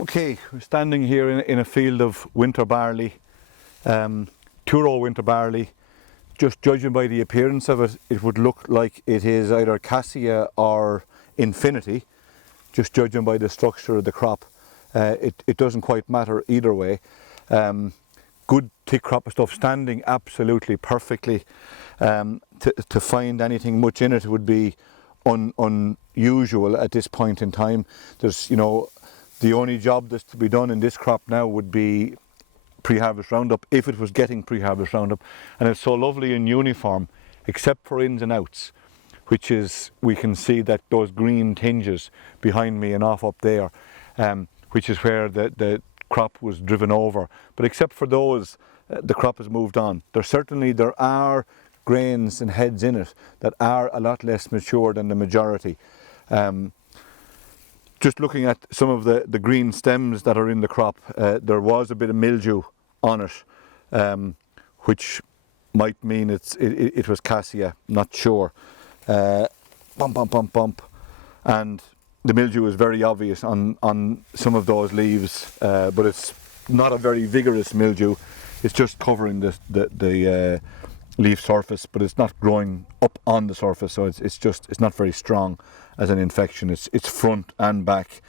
Okay, we're standing here in a field of winter barley, two-row winter barley. Just judging by the appearance of it, it would look like it is either cassia or infinity, just judging by the structure of the crop. It doesn't quite matter either way. Good thick crop of stuff, standing absolutely perfectly. To find anything much in it would be unusual at this point in time. There's, the only job that's to be done in this crop now would be pre-harvest roundup, if it was getting pre-harvest roundup, and it's so lovely and uniform except for ins and outs, which is, we can see that those green tinges behind me and off up there, which is where the crop was driven over. But except for those, the crop has moved on. There are grains and heads in it that are a lot less mature than the majority. Just looking at some of the green stems that are in the crop, there was a bit of mildew on it, which might mean it was cassia, not sure. Bump. And the mildew is very obvious on some of those leaves, but it's not a very vigorous mildew. It's just covering the leaf surface, but it's not growing up on the surface, so it's not very strong as an infection. It's front and back,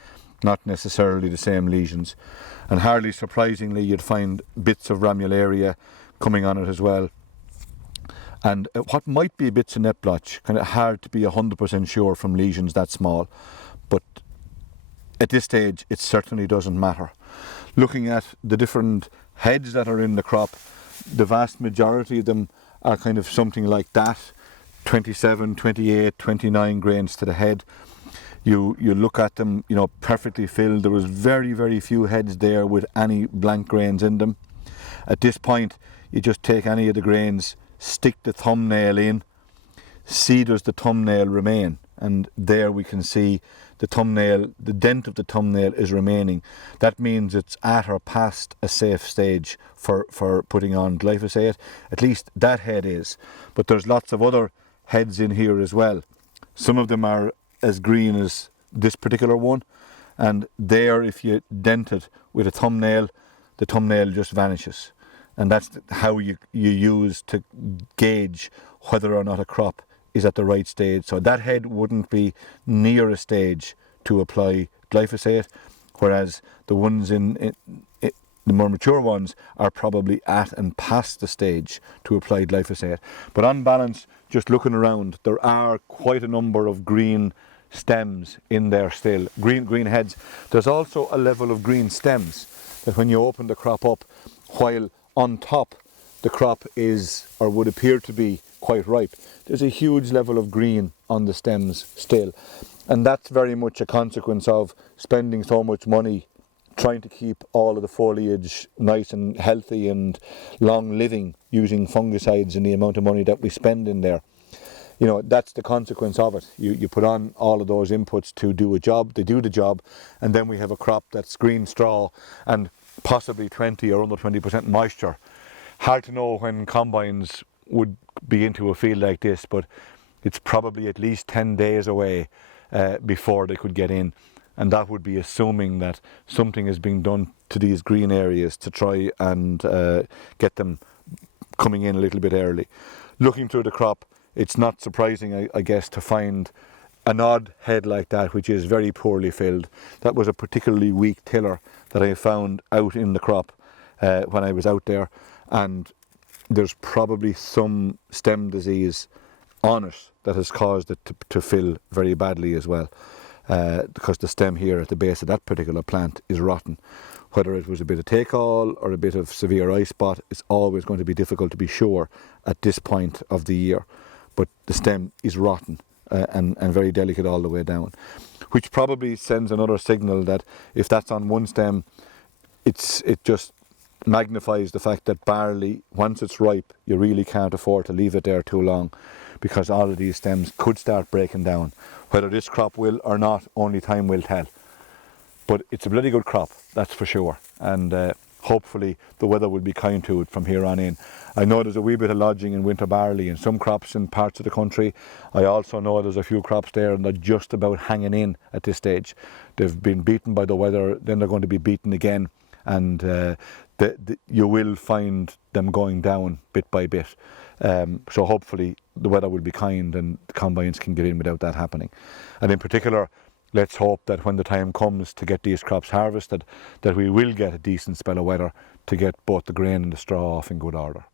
not necessarily the same lesions. And hardly surprisingly, you'd find bits of ramularia coming on it as well. And what might be bits of net blotch, kind of hard to be 100% sure from lesions that small, but at this stage it certainly doesn't matter. Looking at the different heads that are in the crop, the vast majority of them are kind of something like that, 27, 28, 29 grains to the head. You look at them, perfectly filled. There was very, very few heads there with any blank grains in them. At this point, you just take any of the grains, stick the thumbnail in, see does the thumbnail remain, and there we can see the thumbnail, the dent of the thumbnail is remaining. That means it's at or past a safe stage for putting on glyphosate. At least that head is, but there's lots of other heads in here as well. Some of them are as green as this particular one, and there, if you dent it with a thumbnail, the thumbnail just vanishes. And that's how you use to gauge whether or not a crop is at the right stage. So that head wouldn't be near a stage to apply glyphosate, whereas the ones in the more mature ones are probably at and past the stage to apply glyphosate. But on balance, just looking around, there are quite a number of green stems in there still, green heads. There's also a level of green stems that when you open the crop up, while on top the crop is, or would appear to be, quite ripe, there's a huge level of green on the stems still. And that's very much a consequence of spending so much money trying to keep all of the foliage nice and healthy and long living, using fungicides and the amount of money that we spend in there. That's the consequence of it. You put on all of those inputs to do a job, they do the job, and then we have a crop that's green straw and possibly 20 or under 20% moisture. Hard to know when combines would be into a field like this, but it's probably at least 10 days away before they could get in. And that would be assuming that something is being done to these green areas to try and get them coming in a little bit early. Looking through the crop, it's not surprising, I guess, to find an odd head like that, which is very poorly filled. That was a particularly weak tiller that I found out in the crop when I was out there, and there's probably some stem disease on it that has caused it to fill very badly as well. Because the stem here at the base of that particular plant is rotten. Whether it was a bit of take-all or a bit of severe eye spot, it's always going to be difficult to be sure at this point of the year. But the stem is rotten and very delicate all the way down, which probably sends another signal that if that's on one stem, it just magnifies the fact that barley, once it's ripe, you really can't afford to leave it there too long, because all of these stems could start breaking down. Whether this crop will or not, only time will tell. But it's a bloody good crop, that's for sure. And hopefully the weather will be kind to it from here on in. I know there's a wee bit of lodging in winter barley in some crops in parts of the country. I also know there's a few crops there and they're just about hanging in at this stage. They've been beaten by the weather, then they're going to be beaten again, and you will find them going down bit by bit. So hopefully the weather will be kind and the combines can get in without that happening. And in particular, let's hope that when the time comes to get these crops harvested, that we will get a decent spell of weather to get both the grain and the straw off in good order.